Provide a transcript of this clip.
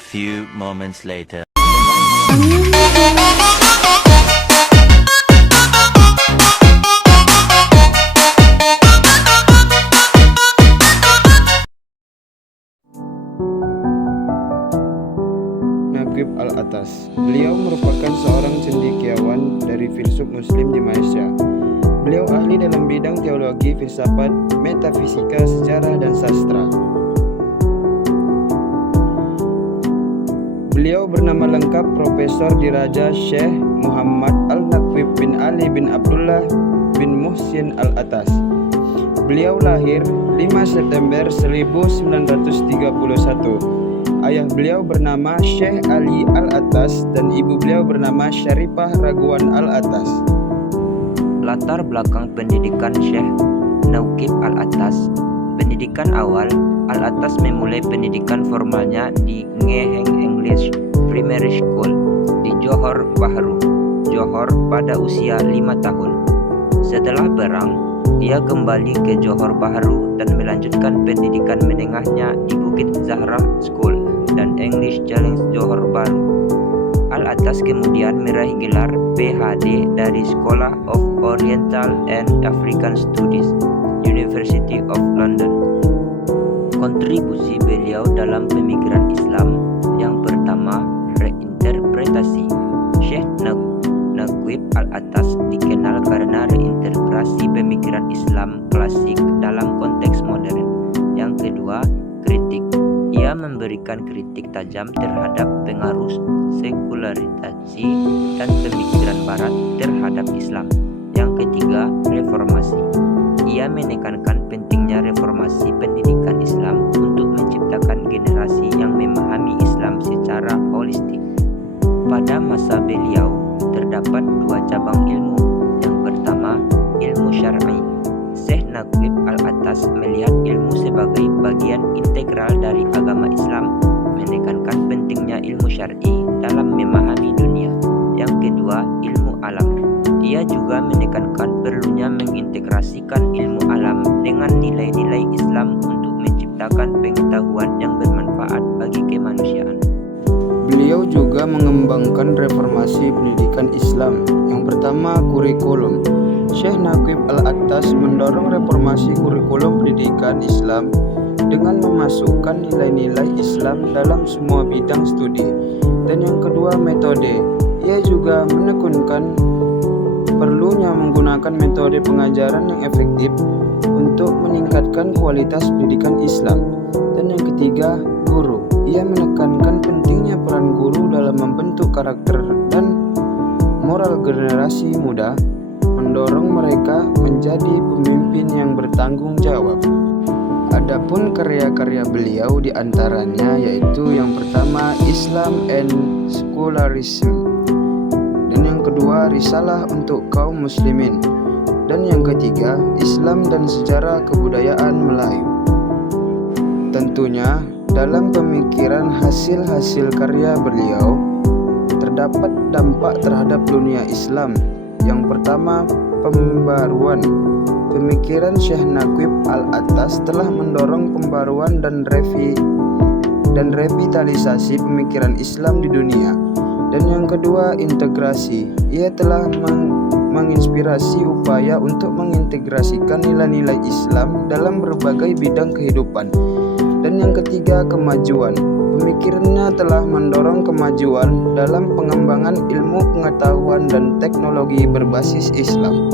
few moments later. Naqib Al-Atas. Beliau merupakan seorang cendekiawan dari filsuf muslim di Malaysia. Beliau ahli dalam bidang teologi, filsafat, metafisika, sejarah, dan sastra. Beliau bernama lengkap Profesor Diraja Syekh Muhammad Al-Naqib bin Ali bin Abdullah bin Muhsin Al-Atas. Beliau lahir 5 September 1931. Ayah beliau bernama Syekh Ali Al-Atas dan ibu beliau bernama Syarifah Raguan Al-Atas. Latar belakang pendidikan Syekh Naqib Al-Atas. Pendidikan awal, Al-Atas memulai pendidikan formalnya di Ngeheng English Primary School di Johor Bahru, Johor pada usia 5 tahun. Setelah berang, ia kembali ke Johor Bahru dan melanjutkan pendidikan menengahnya di Bukit Zahra School dan English Challenge Johor Bahru. Al-Atas kemudian meraih gelar PhD dari Scholar of Oriental and African Studies, University of London. Kontribusi beliau dalam pemikiran Islam yang pertama, reinterpretasi. Syekh Naqib Al-Atas dikenal karena reinterpretasi pemikiran Islam klasik dalam konteks modern. Yang kedua, kritik. Ia memberikan kritik tajam terhadap pengaruh sekularisasi dan pemikiran Barat terhadap Islam. Yang ketiga, reformasi. Ia menekankan pentingnya reformasi pendidikan Islam untuk menciptakan generasi yang memahami Islam secara holistik. Pada masa beliau, terdapat 2 cabang ilmu. Yang pertama, ilmu syar'i. Syekh Naqib Al-Atas melihat ilmu sebagai bagian integral dari agama Islam, menekankan pentingnya ilmu syar'i dalam memahami dunia. Yang kedua, ilmu alam. Ia juga menekankan perlunya mengintegrasikan ilmu alam dengan nilai-nilai Islam untuk menciptakan pengetahuan yang bermanfaat bagi kemanusiaan. Beliau juga mengembangkan reformasi pendidikan Islam. Yang pertama, kurikulum. Syekh Naqib Al-Atas mendorong reformasi kurikulum pendidikan Islam dengan memasukkan nilai-nilai Islam dalam semua bidang studi. Dan yang kedua, metode. Ia juga menekankan perlunya menggunakan metode pengajaran yang efektif untuk meningkatkan kualitas pendidikan Islam. Dan yang ketiga, guru. Ia menekankan pentingnya peran guru dalam membentuk karakter dan moral generasi muda, mendorong mereka menjadi pemimpin yang bertanggung jawab. Adapun karya-karya beliau diantaranya yaitu yang pertama, Islam and Secularism, dan yang kedua, Risalah untuk kaum muslimin, dan yang ketiga, Islam dan sejarah kebudayaan Melayu. Tentunya dalam pemikiran hasil-hasil karya beliau terdapat dampak terhadap dunia Islam. Yang pertama, pembaruan. Pemikiran Syekh Naqib Al-Atas telah mendorong pembaruan dan revitalisasi pemikiran Islam di dunia. Dan yang kedua, integrasi. Ia telah menginspirasi upaya untuk mengintegrasikan nilai-nilai Islam dalam berbagai bidang kehidupan. Dan yang ketiga, kemajuan. Pemikirannya telah mendorong kemajuan dalam pengembangan ilmu pengetahuan dan teknologi berbasis Islam.